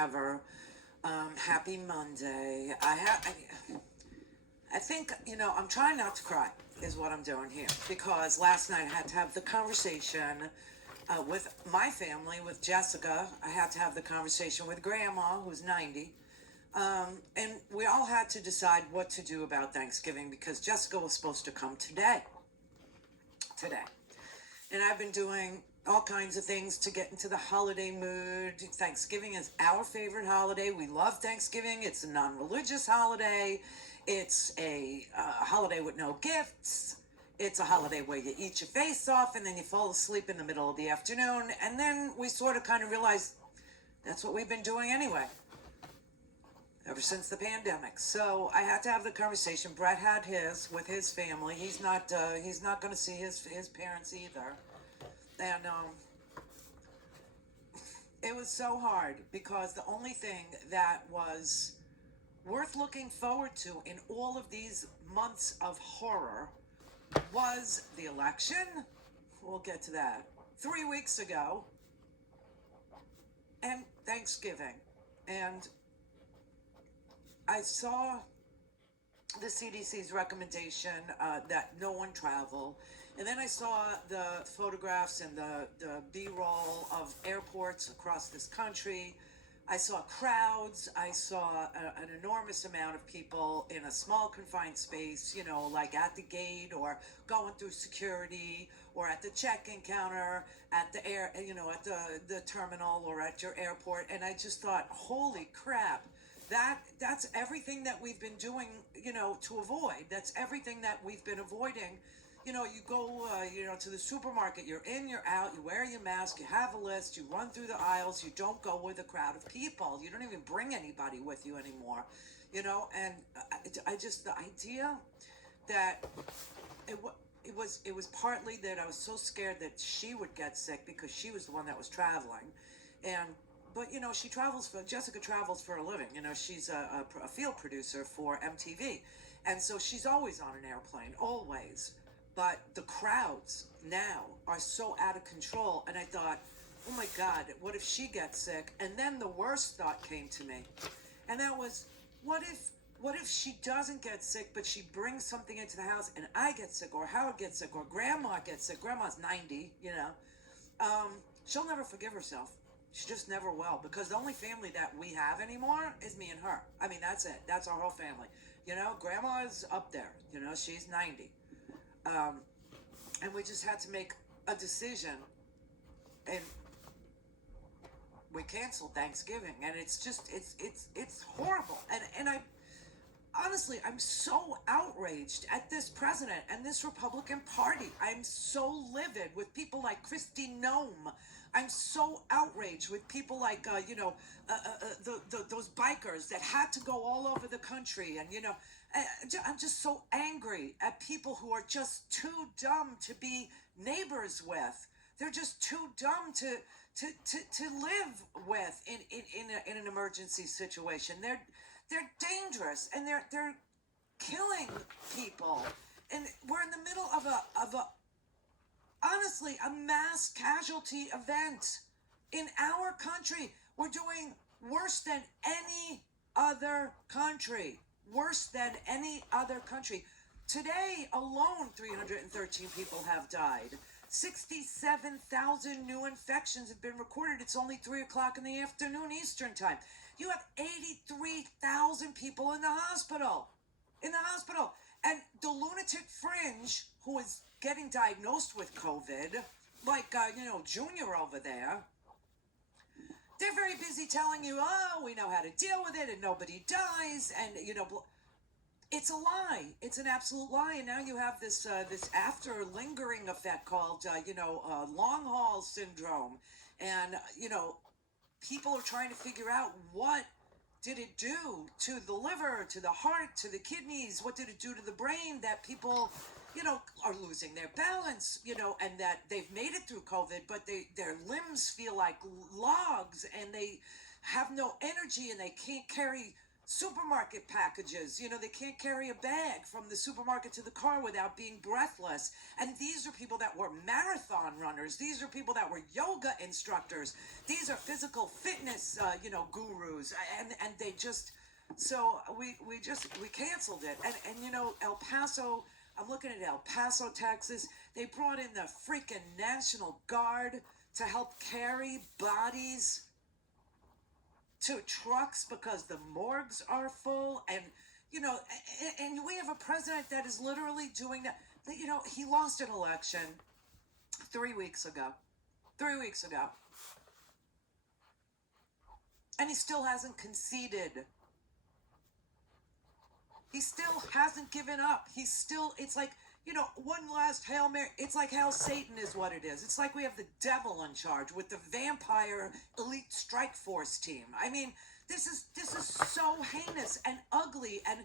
ever. Happy Monday. I think, I'm trying not to cry, is what I'm doing here. Because last night I had to have the conversation with my family, with Jessica. I had to have the conversation with Grandma, who's 90. And we all had to decide what to do about Thanksgiving because Jessica was supposed to come today. Today. And I've been doing all kinds of things to get into the holiday mood. Thanksgiving is our favorite holiday. We love Thanksgiving. It's a non-religious holiday. It's a holiday with no gifts. It's a holiday where you eat your face off and then you fall asleep in the middle of the afternoon. And then we sort of kind of realize that's what we've been doing anyway, ever since the pandemic. So I had to have the conversation. Brett had his with his family. He's not going to see his parents either. And it was so hard because the only thing that was worth looking forward to in all of these months of horror was the election. We'll get to that. 3 weeks ago. And Thanksgiving. And I saw the CDC's recommendation that no one travel. And then I saw the photographs and the B-roll of airports across this country. I saw crowds. I saw an enormous amount of people in a small confined space, like at the gate or going through security or at the check-in counter, at the at the terminal or at your airport. And I just thought, holy crap. That's everything that we've been doing, to avoid. That's everything that we've been avoiding. You go, to the supermarket, you're in, you're out, you wear your mask, you have a list, you run through the aisles, you don't go with a crowd of people. You don't even bring anybody with you anymore, and I just, the idea that it was partly that I was so scared that she would get sick because she was the one that was traveling. But, Jessica travels for a living. She's a field producer for MTV. And so she's always on an airplane, always. But the crowds now are so out of control. And I thought, oh my God, what if she gets sick? And then the worst thought came to me. And that was, what if she doesn't get sick, but she brings something into the house and I get sick or Howard gets sick or Grandma gets sick. Grandma's 90, she'll never forgive herself. She just never will, because the only family that we have anymore is me and her. I mean, that's it. That's our whole family. Grandma is up there. She's 90. And we just had to make a decision. And we canceled Thanksgiving. And it's just, it's horrible. And honestly, I'm so outraged at this president and this Republican Party. I'm so livid with people like Kristi Noem. I'm so outraged with people like, those bikers that had to go all over the country. And, I'm just so angry at people who are just too dumb to be neighbors with. They're just too dumb to live with in an emergency situation. They're dangerous and they're killing people. And we're in the middle of a honestly, a mass casualty event in our country. We're doing worse than any other country. Worse than any other country. Today alone, 313 people have died. 67,000 new infections have been recorded. It's only 3 o'clock in the afternoon Eastern time. You have 83,000 people in the hospital. And the lunatic fringe who is getting diagnosed with COVID, like, Junior over there, they're very busy telling you, oh, we know how to deal with it and nobody dies. And, it's a lie. It's an absolute lie. And now you have this after lingering effect called, long haul syndrome. And, people are trying to figure out what did it do to the liver, to the heart, to the kidneys? What did it do to the brain that people, are losing their balance, and that they've made it through COVID, but their limbs feel like logs and they have no energy and they can't carry supermarket packages. They can't carry a bag from the supermarket to the car without being breathless. And these are people that were marathon runners. These are people that were yoga instructors. These are physical fitness, gurus. And they just, so we canceled it. And El Paso, I'm looking at El Paso, Texas. They brought in the freaking National Guard to help carry bodies to trucks because the morgues are full. And and we have a president that is literally doing that. He lost an election 3 weeks ago, and he still hasn't conceded. He still hasn't given up. It's like, one last Hail Mary. It's like Hail Satan is what it is. It's like we have the devil in charge with the vampire elite strike force team. I mean, this is so heinous and ugly. And,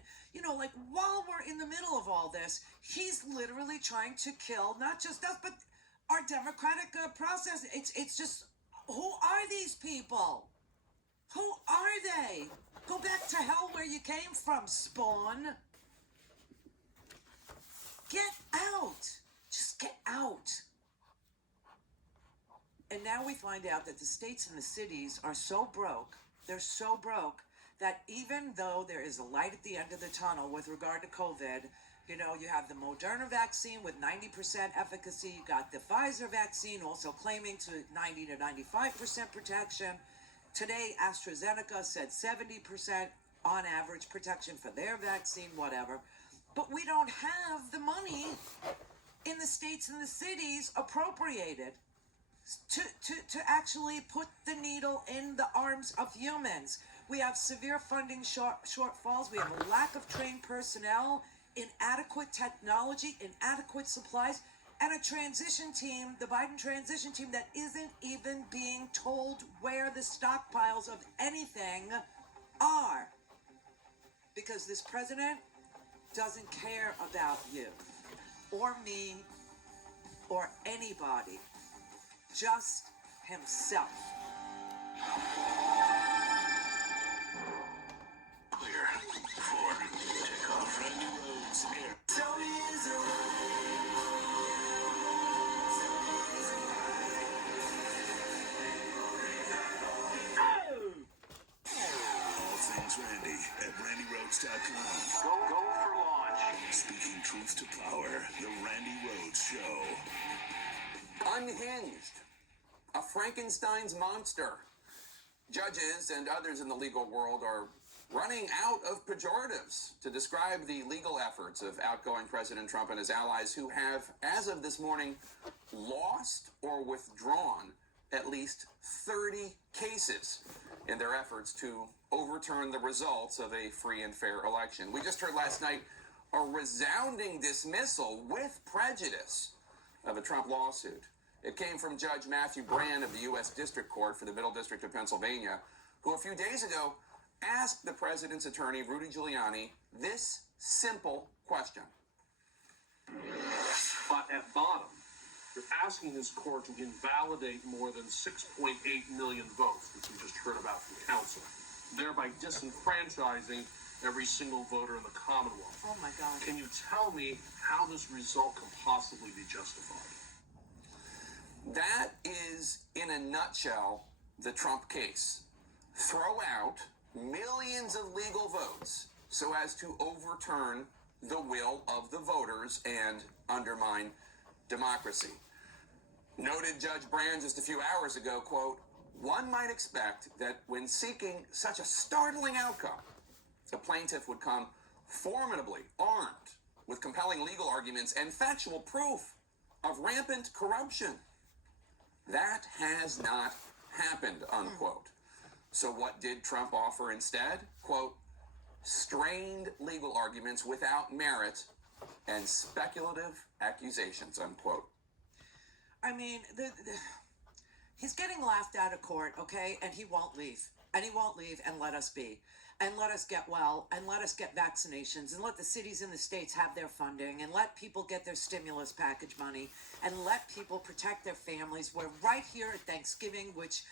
while we're in the middle of all this, he's literally trying to kill not just us, but our democratic process. It's just, who are these people? Who are they? Go back to hell where you came from, Spawn. Get out. Just get out. And now we find out that the states and the cities are so broke, they're so broke, that even though there is a light at the end of the tunnel with regard to COVID, you have the Moderna vaccine with 90% efficacy. You got the Pfizer vaccine also claiming to 90 to 95% protection. Today, AstraZeneca said 70% on average protection for their vaccine, whatever. But we don't have the money in the states and the cities appropriated to actually put the needle in the arms of humans. We have severe funding shortfalls. We have a lack of trained personnel, inadequate technology, inadequate supplies, and a transition team, the Biden transition team, that isn't even being told where the stockpiles of anything are. Because this president doesn't care about you or me or anybody, just himself. Clear for takeoff. Randy Rhodes air. Tell me is it all things Randy at RandyRhodes.com. Go for launch. Speaking truth to power, the Randy Rhodes Show. Unhinged. A Frankenstein's monster. Judges and others in the legal world are running out of pejoratives to describe the legal efforts of outgoing President Trump and his allies, who have, as of this morning, lost or withdrawn at least 30 cases in their efforts to overturn the results of a free and fair election. We just heard last night a resounding dismissal with prejudice of a Trump lawsuit. It came from Judge Matthew Brand of the U.S. District Court for the Middle District of Pennsylvania, who a few days ago asked the president's attorney, Rudy Giuliani, this simple question. But at bottom, you're asking this court to invalidate more than 6.8 million votes, which we just heard about from counsel, thereby disenfranchising every single voter in the Commonwealth. Oh my God. Can you tell me how this result can possibly be justified? That is, in a nutshell, the Trump case. Throw out millions of legal votes so as to overturn the will of the voters and undermine democracy. Noted Judge Brand just a few hours ago, quote, "One might expect that when seeking such a startling outcome, the plaintiff would come formidably armed with compelling legal arguments and factual proof of rampant corruption. That has not happened," unquote. So what did Trump offer instead? Quote, "strained legal arguments without merit and speculative accusations," unquote. I mean, he's getting laughed out of court, okay? And he won't leave. And he won't leave and let us be. And let us get well, and let us get vaccinations, and let the cities and the states have their funding, and let people get their stimulus package money, and let people protect their families. We're right here at Thanksgiving, which,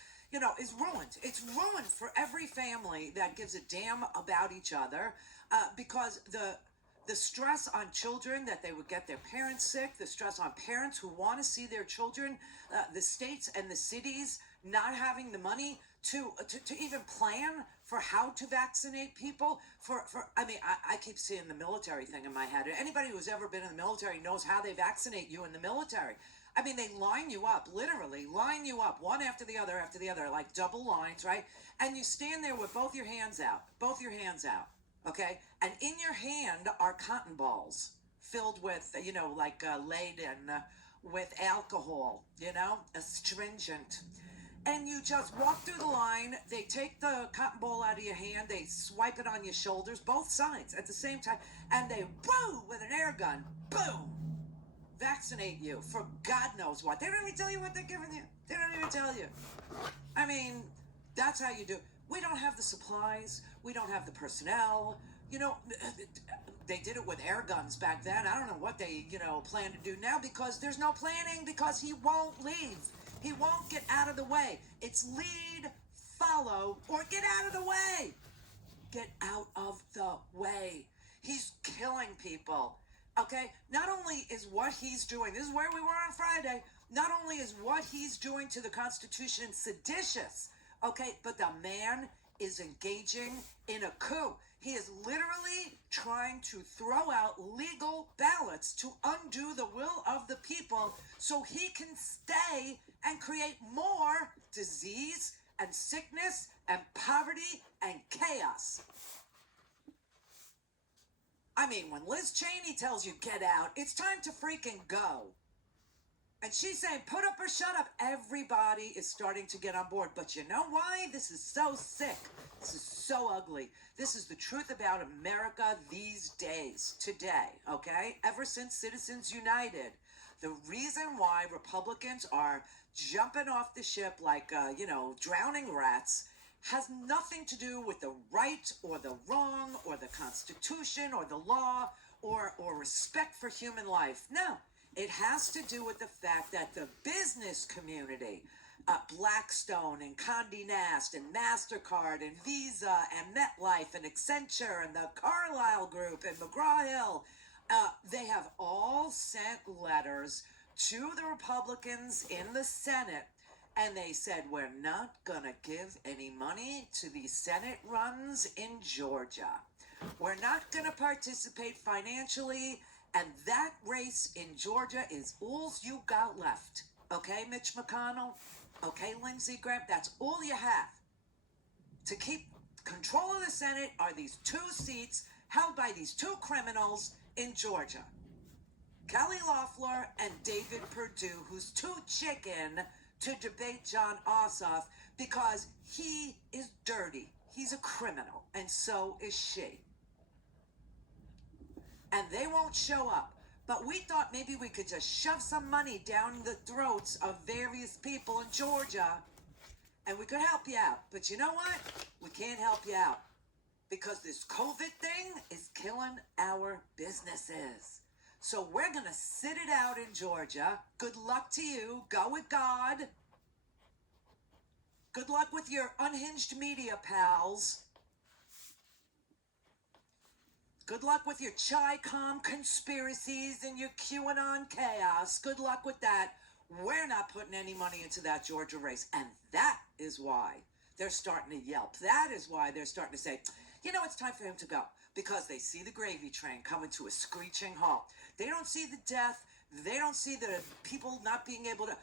is ruined. It's ruined for every family that gives a damn about each other, because the stress on children that they would get their parents sick, the stress on parents who want to see their children, the states and the cities not having the money to even plan for how to vaccinate people. I keep seeing the military thing in my head. Anybody who's ever been in the military knows how they vaccinate you in the military. I mean, they line you up, literally line you up, one after the other, like double lines, right? And you stand there with both your hands out, okay? And in your hand are cotton balls filled with, laden with alcohol, astringent. And you just walk through the line, they take the cotton ball out of your hand, they swipe it on your shoulders, both sides at the same time, and they, woo, with an air gun, boom, vaccinate you for God knows what. They don't even tell you what they're giving you. They don't even tell you. I mean, that's how you do. We don't have the supplies. We don't have the personnel. They did it with air guns back then. I don't know what they, plan to do now, because there's no planning, because he won't leave. He won't get out of the way. It's lead, follow, or get out of the way. Get out of the way. He's killing people. Okay, not only is what he's doing, this is where we were on Friday, not only is what he's doing to the Constitution seditious, okay, but the man is engaging in a coup. He is literally trying to throw out legal ballots to undo the will of the people so he can stay and create more disease and sickness and poverty and chaos. I mean, when Liz Cheney tells you get out, it's time to freaking go. And she's saying put up or shut up. Everybody is starting to get on board. But you know why? This is so sick. This is so ugly. This is the truth about America these days, today, okay? Ever since Citizens United, the reason why Republicans are jumping off the ship like, drowning rats has nothing to do with the right or the wrong or the Constitution or the law or respect for human life. No, it has to do with the fact that the business community, Blackstone and Condé Nast and MasterCard and Visa and MetLife and Accenture and the Carlyle Group and McGraw-Hill, they have all sent letters to the Republicans in the Senate. And they said, we're not going to give any money to these Senate runs in Georgia. We're not going to participate financially. And that race in Georgia is all you got left. Okay, Mitch McConnell? Okay, Lindsey Graham? That's all you have. To keep control of the Senate are these two seats held by these two criminals in Georgia. Kelly Loeffler and David Perdue, who's too chicken to debate John Ossoff because he is dirty. He's a criminal, and so is she. And they won't show up. But we thought maybe we could just shove some money down the throats of various people in Georgia, and we could help you out. But you know what? We can't help you out, because this COVID thing is killing our businesses. So we're going to sit it out in Georgia. Good luck to you. Go with God. Good luck with your unhinged media pals. Good luck with your Chi-Com conspiracies and your QAnon chaos. Good luck with that. We're not putting any money into that Georgia race. And that is why they're starting to yelp. That is why they're starting to say, it's time for him to go. Because they see the gravy train coming to a screeching halt. They don't see the death. They don't see the people not being able to,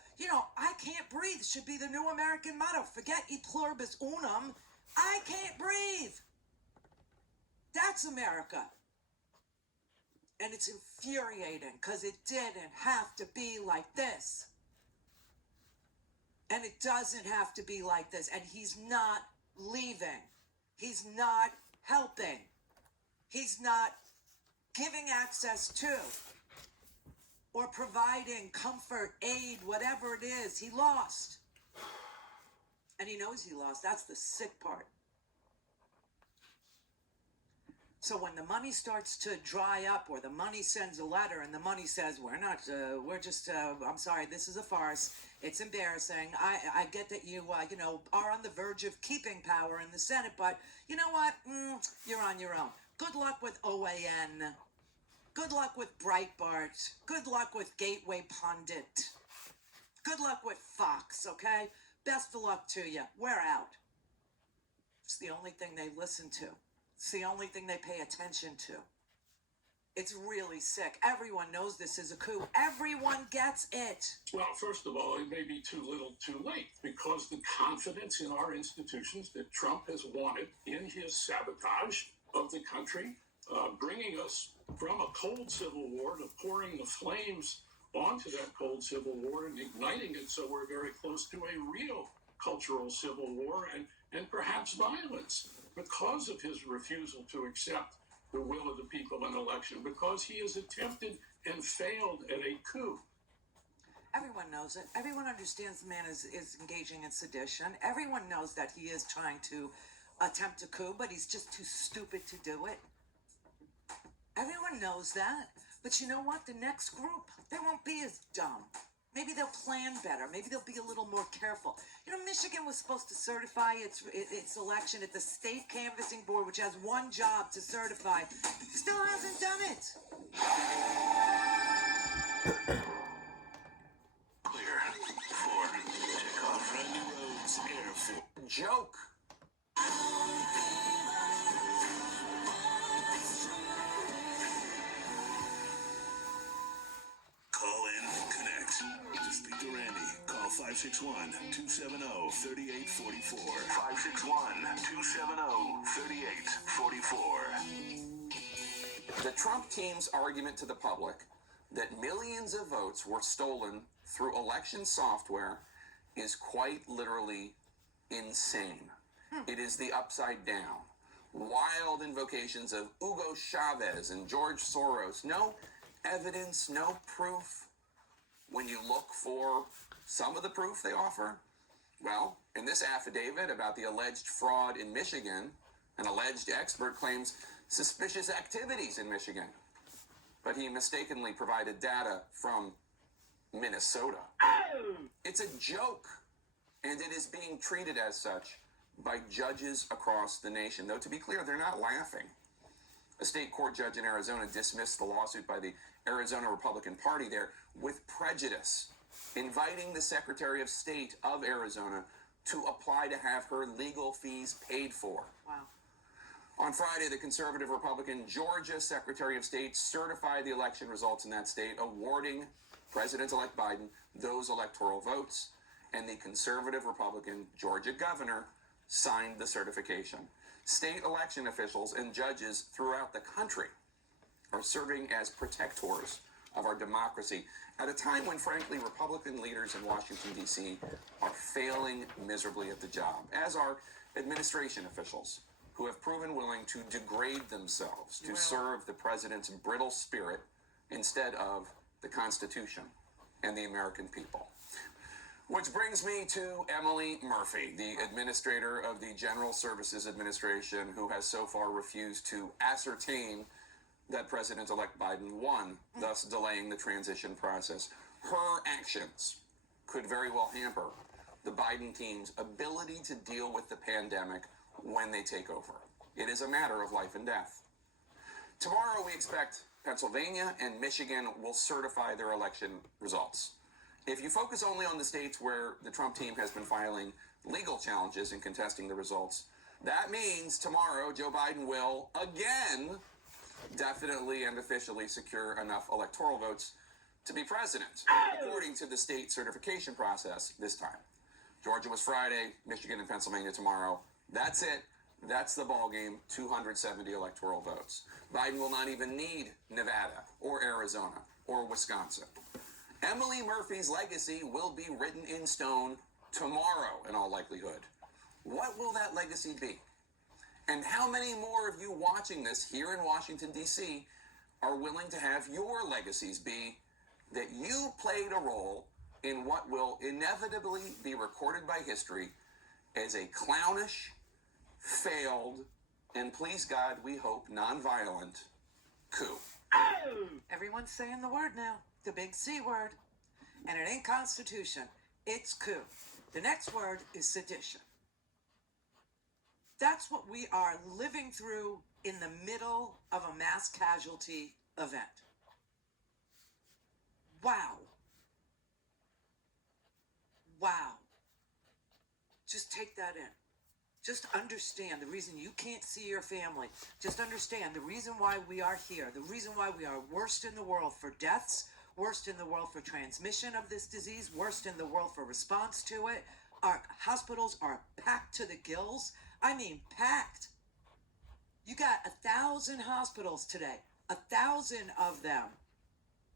I can't breathe should be the new American motto. Forget e pluribus unum. I can't breathe. That's America. And it's infuriating because it didn't have to be like this. And it doesn't have to be like this. And he's not leaving. He's not helping. He's not giving access to or providing comfort, aid, whatever it is. He lost. And he knows he lost. That's the sick part. So when the money starts to dry up, or the money sends a letter and the money says, I'm sorry, this is a farce. It's embarrassing. I get that you are on the verge of keeping power in the Senate, but you know what? You're on your own. Good luck with OAN. Good luck with Breitbart. Good luck with Gateway Pundit. Good luck with Fox, okay? Best of luck to you. We're out. It's the only thing they listen to. It's the only thing they pay attention to. It's really sick. Everyone knows this is a coup. Everyone gets it. Well, first of all, it may be too little too late, because the confidence in our institutions that Trump has wanted in his sabotage of the country, bringing us from a cold civil war to pouring the flames onto that cold civil war and igniting it, so we're very close to a real cultural civil war and perhaps violence, because of his refusal to accept the will of the people in election, because he has attempted and failed at a coup. Everyone knows it. Everyone understands the man is engaging in sedition. Everyone knows that he is trying to attempt a coup, but he's just too stupid to do it. Everyone knows that. But you know what? The next group, they won't be as dumb. Maybe they'll plan better. Maybe they'll be a little more careful. You know, Michigan was supposed to certify its election at the state canvassing board, which has one job to certify. Still hasn't done it. Clear for takeoff. Randy Rhodes Air Force. Joke. Call in, connect. To speak to Randy, call 561-270-3844. 561-270-3844. The Trump team's argument to the public that millions of votes were stolen through election software is quite literally insane. It is the upside down. Wild invocations of Hugo Chavez and George Soros. No evidence, no proof. When you look for some of the proof they offer, well, in this affidavit about the alleged fraud in Michigan, an alleged expert claims suspicious activities in Michigan, but he mistakenly provided data from Minnesota. It's a joke, and it is being treated as such by judges across the nation. Though, to be clear, they're not laughing. A state court judge in Arizona dismissed the lawsuit by the Arizona Republican Party there with prejudice, inviting the Secretary of State of Arizona to apply to have her legal fees paid for. Wow. On Friday, the conservative Republican Georgia Secretary of State certified the election results in that state, awarding President-elect Biden those electoral votes, and the conservative Republican Georgia governor signed the certification. State election officials and judges throughout the country are serving as protectors of our democracy at a time when, frankly, Republican leaders in Washington, D.C. are failing miserably at the job, as are administration officials who have proven willing to degrade themselves to serve the president's brittle spirit instead of the Constitution and the American people. Which brings me to Emily Murphy, the administrator of the General Services Administration, who has so far refused to ascertain that President-elect Biden won, thus delaying the transition process. Her actions could very well hamper the Biden team's ability to deal with the pandemic when they take over. It is a matter of life and death. Tomorrow, we expect Pennsylvania and Michigan will certify their election results. If you focus only on the states where the Trump team has been filing legal challenges and contesting the results, that means tomorrow Joe Biden will again definitely and officially secure enough electoral votes to be president, according to the state certification process this time. Georgia was Friday, Michigan and Pennsylvania tomorrow. That's it. That's the ballgame, 270 electoral votes. Biden will not even need Nevada or Arizona or Wisconsin. Emily Murphy's legacy will be written in stone tomorrow, in all likelihood. What will that legacy be? And how many more of you watching this here in Washington, D.C. are willing to have your legacies be that you played a role in what will inevitably be recorded by history as a clownish, failed, and please God, we hope, nonviolent coup. Everyone's saying the word now, the big C word. And it ain't Constitution, it's coup. The next word is sedition. That's what we are living through in the middle of a mass casualty event. Wow. Wow. Just take that in. Just understand the reason you can't see your family. Just understand the reason why we are here. The reason why we are worst in the world for deaths, worst in the world for transmission of this disease, worst in the world for response to it. Our hospitals are packed to the gills. I mean, packed. You got 1,000 hospitals today, 1,000 of them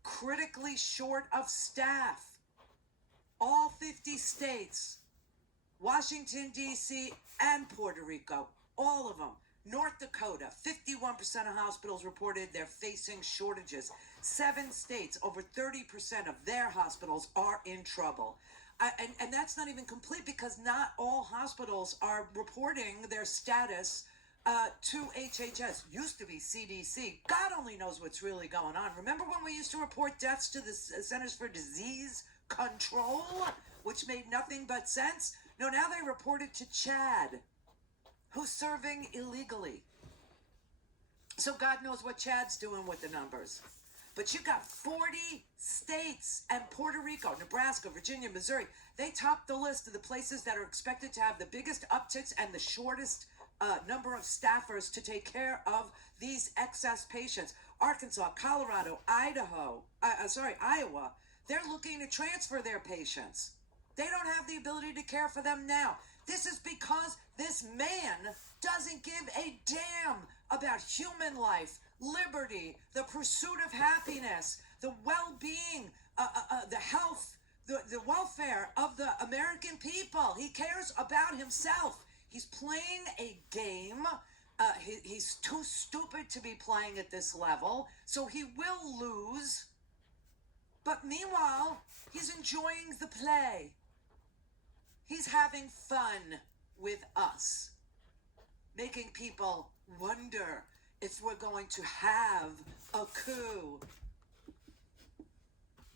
critically short of staff. All 50 states, Washington, D.C., and Puerto Rico, all of them. North Dakota, 51% of hospitals reported they're facing shortages. 7 states, over 30% of their hospitals are in trouble. And that's not even complete because not all hospitals are reporting their status to HHS. Used to be CDC. God only knows what's really going on. Remember when we used to report deaths to the Centers for Disease Control, which made nothing but sense? No, now they report it to Chad, who's serving illegally. So God knows what Chad's doing with the numbers. But you got 40 states and Puerto Rico, Nebraska, Virginia, Missouri. They top the list of the places that are expected to have the biggest upticks and the shortest number of staffers to take care of these excess patients. Arkansas, Colorado, Iowa. They're looking to transfer their patients. They don't have the ability to care for them now. This is because this man doesn't give a damn about human life, liberty, the pursuit of happiness, the well-being, the health, the welfare of the American people. He cares about himself. He's playing a game. He's too stupid to be playing at this level, so he will lose. But meanwhile, he's enjoying the play. He's having fun with us, making people wonder if we're going to have a coup.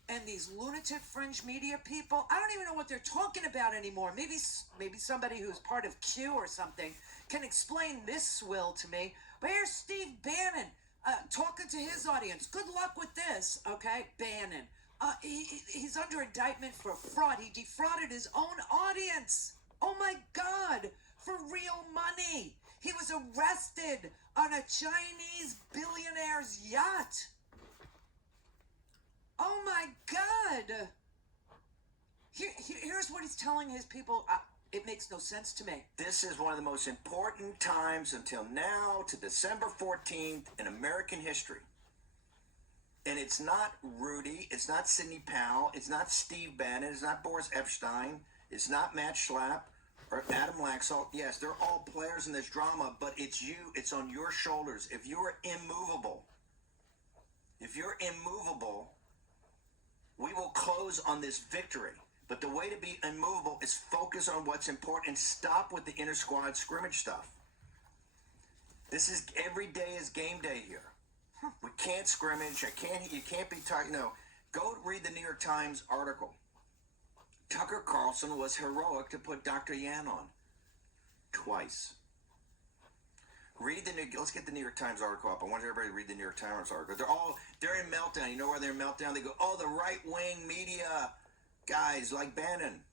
And these lunatic fringe media people, I don't even know what they're talking about anymore. Maybe somebody who's part of Q or something can explain this swill to me. But here's Steve Bannon talking to his audience. Good luck with this, okay? Bannon. He's under indictment for fraud. He defrauded his own audience. Oh my God, for real money. He was arrested on a Chinese billionaire's yacht. Oh my God. Here's what he's telling his people. It makes no sense to me. This is one of the most important times until now to December 14th in American history. And it's not Rudy, it's not Sidney Powell, it's not Steve Bannon, it's not Boris Epstein, it's not Matt Schlapp or Adam Laxalt. Yes, they're all players in this drama, but it's you, it's on your shoulders. If you're immovable, we will close on this victory. But the way to be immovable is focus on what's important and stop with the inter-squad scrimmage stuff. This is, every day is game day here. We can't scrimmage. You can't be talking. No, go read the New York Times article. Tucker Carlson was heroic to put Dr. Yan on twice. Let's get the New York Times article up. I want everybody to read the New York Times article. They're in meltdown. You know why they're in meltdown? They go, oh, the right-wing media guys like Bannon,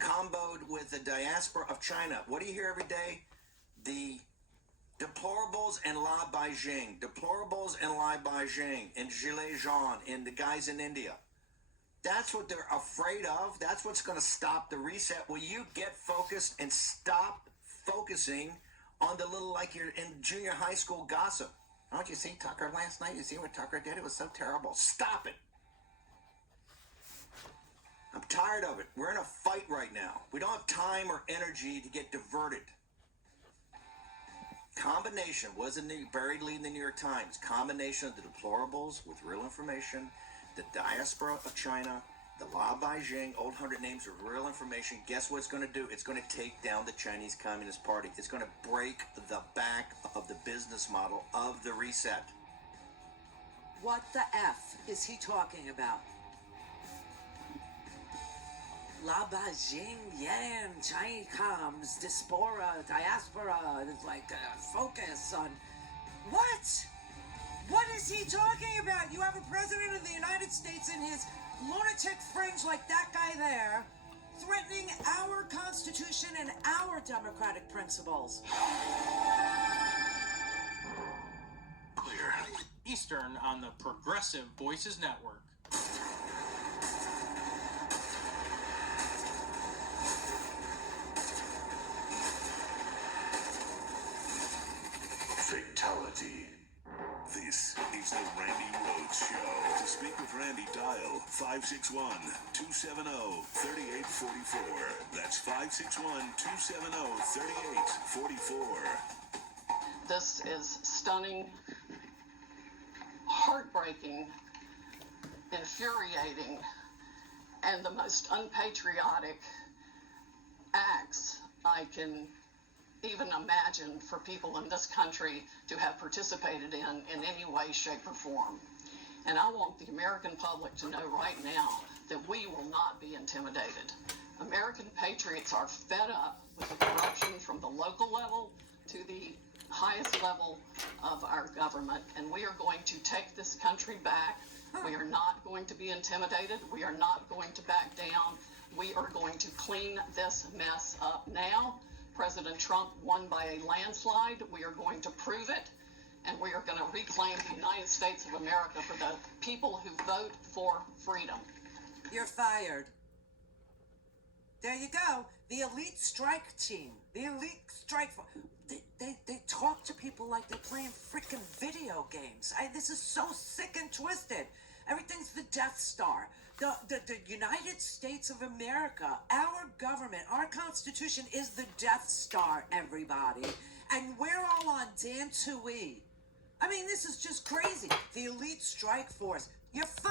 comboed with the diaspora of China. What do you hear every day? The deplorables and la Beijing, and Gilets Jaunes, and the guys in India. That's what they're afraid of. That's what's going to stop the reset. Will you get focused and stop focusing on the little, like you're in junior high school gossip? Don't you see Tucker last night? You see what Tucker did? It was so terrible. Stop it. I'm tired of it. We're in a fight right now. We don't have time or energy to get diverted. Combination was buried lead in the New York Times. Combination of the deplorables with real information, the diaspora of China, The La Beijing old 100 names of real information. Guess what it's going to do? It's going to take down the Chinese Communist Party. It's going to break the back of the business model of the reset. What the F is he talking about? La Beijing Yan, Chinese comes, diaspora, it's like focus on what? What is he talking about? You have a president of the United States in his lunatic fringe like that guy there, threatening our Constitution and our democratic principles. Clear. Eastern on the Progressive Voices Network. Fatality. This is the Randy Rhodes Show. To speak with Randy, dial 561-270-3844. That's 561-270-3844. This is stunning, heartbreaking, infuriating, and the most unpatriotic acts I can even imagine for people in this country to have participated in any way, shape, or form. And I want the American public to know right now that we will not be intimidated. American patriots are fed up with the corruption from the local level to the highest level of our government, and we are going to take this country back. We are not going to be intimidated. We are not going to back down. We are going to clean this mess up now. President Trump won by a landslide. We are going to prove it, and we are going to reclaim the United States of America for the people who vote for freedom. You're fired. There you go. The elite strike team. The elite strike force. They talk to people like they're playing freaking video games. This is so sick and twisted. Everything's the Death Star. The United States of America, our government, our Constitution is the Death Star, everybody. And we're all on Dan Tui. I mean, this is just crazy. The elite strike force. You're fired.